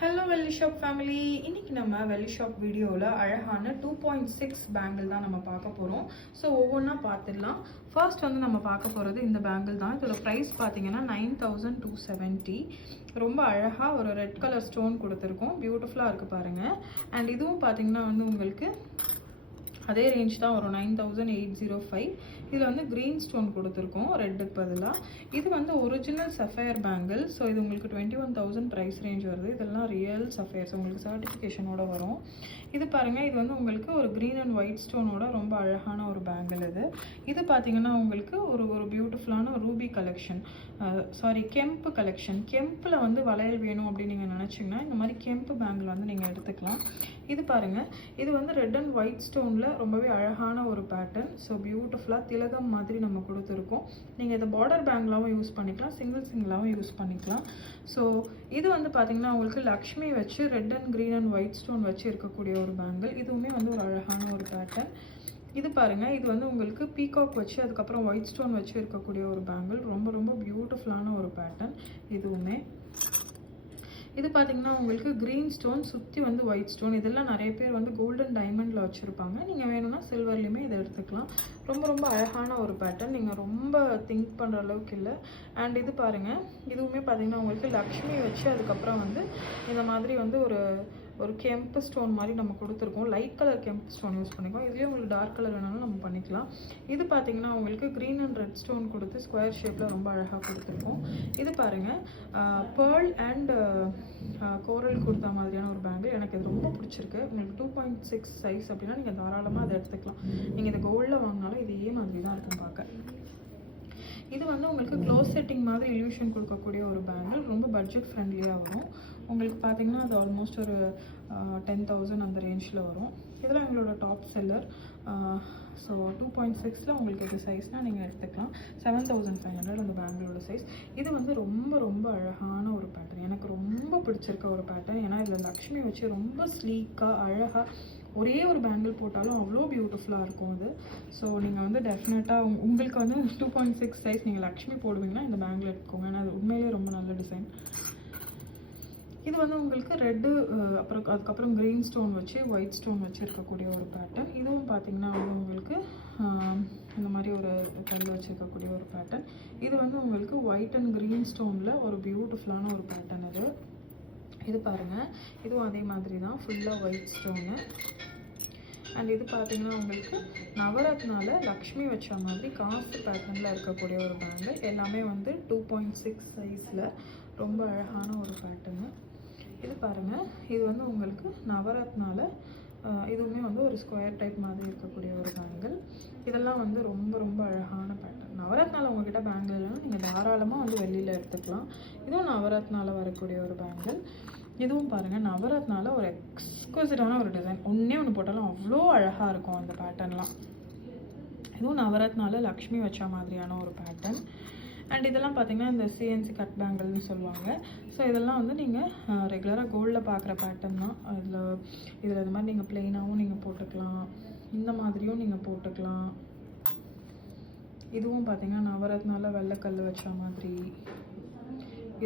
Hello வெள்ளி shop family. இன்னைக்கு நம்ம வெள்ளி ஷாப் வீடியோவில் அழகான 2.6 பேங்கிள் தான் நம்ம பார்க்க போகிறோம். ஸோ ஒவ்வொன்றா பார்த்துடலாம். ஃபர்ஸ்ட் வந்து நம்ம பார்க்க போகிறது இந்த பேங்கிள் தான். இதோட ப்ரைஸ் பார்த்தீங்கன்னா 9270. ரொம்ப அழகாக ஒரு ரெட் கலர் ஸ்டோன் கொடுத்துருக்கோம். பியூட்டிஃபுல்லாக இருக்குது பாருங்கள். அண்ட் இதுவும் பார்த்தீங்கன்னா வந்து உங்களுக்கு அதே ரேஞ்ச் தான் வரும், 9805. இதில் வந்து க்ரீன் ஸ்டோன் கொடுத்துருக்கோம் ரெட்டுக்கு பதிலாக. இது வந்து ஒரிஜினல் சஃபயர் பேங்கிள். ஸோ இது உங்களுக்கு 21,000 ப்ரைஸ் ரேஞ்ச் வருது. இதெல்லாம் ரியல் சஃபயர்ஸ், உங்களுக்கு சர்டிஃபிகேஷனோட வரும். இது பாருங்கள், இது வந்து உங்களுக்கு ஒரு க்ரீன் அண்ட் ஒயிட் ஸ்டோனோட ரொம்ப அழகான ஒரு பேங்கிள். இது பார்த்தீங்கன்னா உங்களுக்கு ஒரு பியூட்டிஃபுல்லான ரூபி கலெக்ஷன், கெம்பு கலெக்ஷன். கெம்பில் வந்து வளையல் வேணும் அப்படின்னு நீங்கள் நினச்சிங்கன்னா இந்த மாதிரி கெம்பு பேங்கிள் வந்து நீங்கள் எடுத்துக்கலாம். இது பாருங்கள், இது வந்து ரெட் அண்ட் ஒயிட் ஸ்டோனில் ரொம்பவே அழகான ஒரு பேட்டர்ன். ஸோ பியூட்டிஃபுல்லாக திலகம் மாதிரி நம்ம கொடுத்துருக்கோம். நீங்கள் இதை பார்டர் பேங்கிளாகவும் யூஸ் பண்ணிக்கலாம், சிங்கிளாகவும் யூஸ் பண்ணிக்கலாம். ஸோ இது வந்து பார்த்தீங்கன்னா உங்களுக்கு லக்ஷ்மி வச்சு red and green and white stone வச்சு இருக்கக்கூடிய ஒரு பேங்கிள். இதுவுமே வந்து ஒரு அழகான ஒரு பேட்டர்ன். இது பாருங்கள், இது வந்து உங்களுக்கு பீகாக் வச்சு அதுக்கப்புறம் ஒயிட் ஸ்டோன் வச்சு இருக்கக்கூடிய ஒரு பேங்கிள். ரொம்ப ரொம்ப பியூட்டிஃபுல்லான ஒரு பேட்டர்ன் இதுவுமே. இது பார்த்தீங்கன்னா உங்களுக்கு க்ரீன் ஸ்டோன் சுற்றி வந்து ஒயிட் ஸ்டோன். இதெல்லாம் நிறைய பேர் வந்து கோல்டன் டைமண்டில் வச்சுருப்பாங்க. நீங்கள் வேணும்னா சில்வர்லேயுமே இதை எடுத்துக்கலாம். ரொம்ப ரொம்ப அழகான ஒரு பேட்டர்ன், நீங்கள் ரொம்ப திங்க் பண்ணுற அளவுக்கு இல்லை. அண்ட் இது பாருங்கள், இதுவுமே பார்த்தீங்கன்னா உங்களுக்கு லக்ஷ்மி வச்சு அதுக்கப்புறம் வந்து இந்த மாதிரி வந்து ஒரு கெம்பு ஸ்டோன் மாதிரி நம்ம கொடுத்துருக்கோம். லைட் கலர் கெம்பு ஸ்டோன் யூஸ் பண்ணிக்கோம். இதுலேயே உங்களுக்கு டார்க் கலர் வேணாலும் நம்ம பண்ணிக்கலாம். இது பார்த்தீங்கன்னா உங்களுக்கு க்ரீன் அண்ட் ரெட் ஸ்டோன் கொடுத்து ஸ்கொயர் ஷேப்பில் ரொம்ப அழகாக கொடுத்துருக்கோம். இது பாருங்கள், பேர்ல் அண்ட் கோரல் கொடுத்த மாதிரியான ஒரு பேங்கிள். எனக்கு இது ரொம்ப பிடிச்சிருக்கு. உங்களுக்கு 2.6 சைஸ் அப்படின்னா நீங்கள் தாராளமாக அதை எடுத்துக்கலாம். நீங்கள் இதை கோல்டில் வாங்கினாலும் இதே மாதிரி தான் இருக்கும் பார்க்க. இது வந்து உங்களுக்கு க்ளோஸ் செட்டிங் மாதிரி இல்யூஷன் கொடுக்கக்கூடிய ஒரு பேங்கிள். ரொம்ப பட்ஜெட் ஃப்ரெண்ட்லியாக வரும். உங்களுக்கு பார்த்தீங்கன்னா அது ஆல்மோஸ்ட் ஒரு 10,000 அந்த ரேஞ்சில் வரும். இதெல்லாம் எங்களோட டாப் செல்லர். ஸோ 2.6 உங்களுக்கு இது சைஸ்னால் நீங்கள் எடுத்துக்கலாம். 7,500 அந்த பேங்கிளோட சைஸ். இது வந்து ரொம்ப ரொம்ப அழகான ஒரு பேட்டர்ன். எனக்கு ரொம்ப பிடிச்சிருக்க ஒரு பேட்டர்ன். ஏன்னா இதில் லக்ஷ்மி வச்சு ரொம்ப ஸ்லீக்காக அழகாக ஒரே ஒரு பேங்கிள் போட்டாலும் அவ்வளோ பியூட்டிஃபுல்லாக இருக்கும் அது. ஸோ நீங்கள் வந்து டெஃபினட்டாக உங்களுக்கு வந்து 2.6 சைஸ் நீங்கள் லக்ஷ்மி போடுவீங்கன்னா இந்த பேங்கிள் எடுத்துக்கோங்க. ஏன்னா அது உண்மையிலேயே ரொம்ப நல்ல டிசைன். இது வந்து உங்களுக்கு ரெட்டு அதுக்கப்புறம் க்ரீன் ஸ்டோன் வச்சு ஒயிட் ஸ்டோன் வச்சு இருக்கக்கூடிய ஒரு பேட்டர்ன். இதுவும் பார்த்தீங்கன்னா வந்து உங்களுக்கு இந்த மாதிரி ஒரு கல் வச்சுருக்கக்கூடிய ஒரு பேட்டர்ன். இது வந்து உங்களுக்கு ஒயிட் அண்ட் க்ரீன் ஸ்டோனில் ஒரு பியூட்டிஃபுல்லான ஒரு பேட்டர்ன் இது. இது பாருங்கள், இதுவும் அதே மாதிரி தான், ஃபுல்லாக ஒயிட் ஸ்டோனு. அண்ட் இது பார்த்தீங்கன்னா உங்களுக்கு நவரத்னால லக்ஷ்மி வச்ச மாதிரி காசு பேட்டர்னில் இருக்கக்கூடிய ஒரு பேங்கிள். எல்லாமே வந்து 2.6 சைஸில் ரொம்ப அழகான ஒரு பேட்டர்னு. இது பாருங்கள், இது வந்து உங்களுக்கு நவரத்னால இதுவுமே வந்து ஒரு ஸ்கொயர் டைப் மாதிரி இருக்கக்கூடிய ஒரு பேங்கிள். இதெல்லாம் வந்து ரொம்ப ரொம்ப அழகான பேட்டர்ன். நவரத்னால உங்கள்கிட்ட பேங்கிள் இல்லைன்னா நீங்கள் தாராளமாக வந்து வெளியில் எடுத்துக்கலாம். இதுவும் நவரத்னால வரக்கூடிய ஒரு பேங்கிள். இதுவும் பாருங்கள், நவரத்னால ஒரு எக்ஸ்க்ளூசிவான ஒரு டிசைன். ஒன்று போட்டாலும் அவ்வளோ அழகாக இருக்கும் அந்த பேட்டர்ன்லாம். இதுவும் நவரத்னால லக்ஷ்மி வச்ச மாதிரியான ஒரு பேட்டர்ன். அண்ட் இதெல்லாம் பார்த்தீங்கன்னா இந்த சிஎன்சி கட் பேங்கிள்னு சொல்லுவாங்க. ஸோ இதெல்லாம் வந்து நீங்கள் ரெகுலராக கோல்டில் பார்க்குற பேட்டர்ன் தான். இதில் இந்த மாதிரி நீங்கள் ப்ளெயினாகவும் நீங்கள் போட்டுக்கலாம், இந்த மாதிரியும் நீங்கள் போட்டுக்கலாம். இதுவும் பார்த்தீங்கன்னா நவரத்னால வெள்ளைக்கல் வச்ச மாதிரி.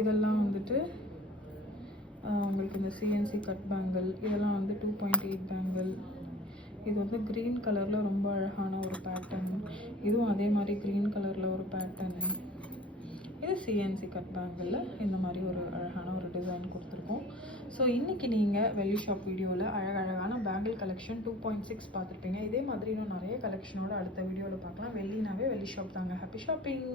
இதெல்லாம் வந்துட்டு உங்களுக்கு இந்த சிஎன்சி கட் பேங்கிள். இதெல்லாம் வந்து 2.8 பேங்கிள். இது வந்து க்ரீன் கலரில் ரொம்ப அழகான ஒரு பேட்டர்ன். இதுவும் அதே மாதிரி க்ரீன் கலரில் ஒரு பேட்டர்னு. இது சிஎன்சி கட் பேங்கிளில் இந்த மாதிரி ஒரு அழகான ஒரு டிசைன் கொடுத்துருக்கோம். ஸோ இன்றைக்கி நீங்கள் வெள்ளி ஷாப் வீடியோவில் அழகழகான பேங்கிள் கலெக்ஷன் 2.6 பார்த்துருப்பீங்க. இதே மாதிரி இன்னும் நிறைய கலெக்ஷனோட அடுத்த வீடியோவில் பார்க்கலாம். வெள்ளினாவே வெள்ளி ஷாப் தாங்க. Happy shopping.